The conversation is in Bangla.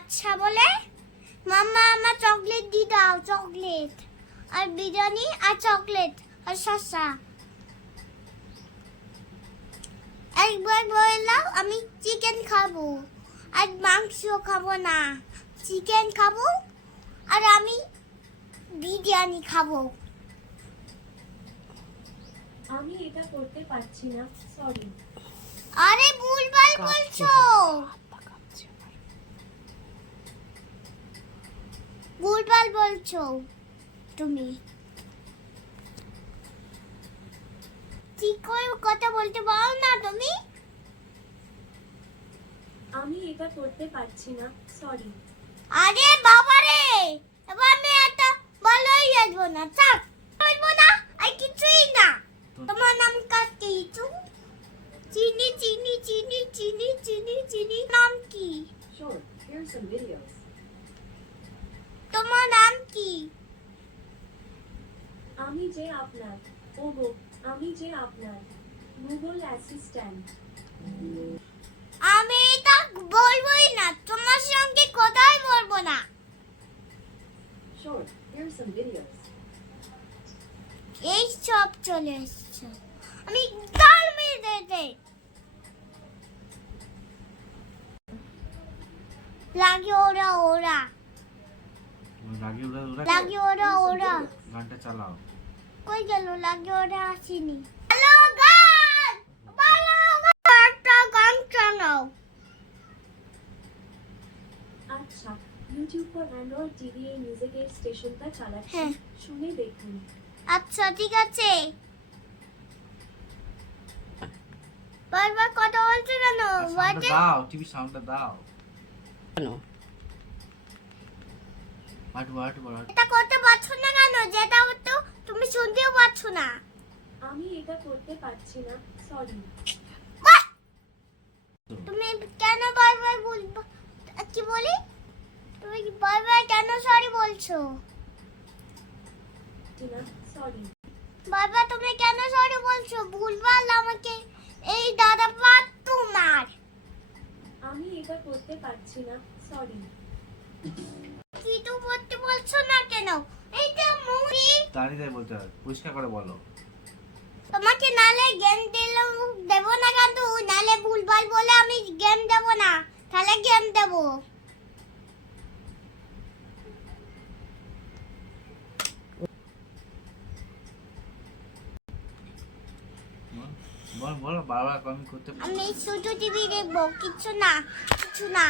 আচ্ছা বলে? মাম্মা আমার চকলেট দি দাও চকলেট আর বিরিয়ানি আর চকলেট আর শসা। একবার বললাম আমি চিকেন খাব। আর মাংস খাব না। চিকেন খাব আর আমি বিরিয়ানি খাব। আমি এটা করতে পারছি না সরি আরে ভুলভাল বলছো? ভুলভাল বলছো। তুমি। ঠিক করে কথা বলতে পারো না তুমি? আমি এটা করতে পারছি না সরি আরে বাবা রে এবার আমি এটা ভালোই আসব না থাক বলব না আর কিছুই না তোমার নাম কাকে তু চিনি চিনি চিনি চিনি চিনি চিনি নাম কি Sure, here's some videos. তোমার নাম কি আমি যে আপনার ওগো আমি যে আপনার গুগল অ্যাসিস্ট্যান্ট আমি এটা বলবোই না তোমার সঙ্গে কথাই বলব না। Sure, here's some videos. এই সব চলে এসছে। আমি গাল মেরে দে লাগে ওরা ওরা। লাগিয়ে ওরা ওরা লাগে ওরা ওরা। গানটা চালাও। কই গেল? লাগে ওরা আসেনি। হ্যালো গান! ভালো একটা গান শোনাও। আচ্ছা ইউটিউব ফর অ্যান্ড্রয়েড টিভি এই মিউজিকের স্টেশনটা চালাচ্ছি। হ্যাঁ। শুনে দেখুন। আচ্ছা ঠিক আছে। বারবার কথা বলছো কেন? বলতে দাও টিভি সাউন্ডটা দাও। হাঁটু এটা করতে পারছ না কেন? যেটা না। আমি এটা করতে পারছি না সরি! তুমি কেন বারবার বলব কি বলি? তুমি বারবার কেন সরি বলছো? সরি বারবার তুমি কেন সরি বলছো? ভুলভাল আমাকে এই দাদা পাত তোমার। আমি এটা করতে পারছি না সরি কি তো করতে বলছো না কেন? দাঁড়িয়ে বলতে হবে পরিষ্কার করে বলো। তোমাকে নালে গেম দিলে দেব না কিন্তু নালে ভুলভাল বলে আমি গেম দেব না তাহলে গেম দেব। বল বল বাবা আমি করতে আমি শুধু টিভি দেখব কিছু না কিছু না।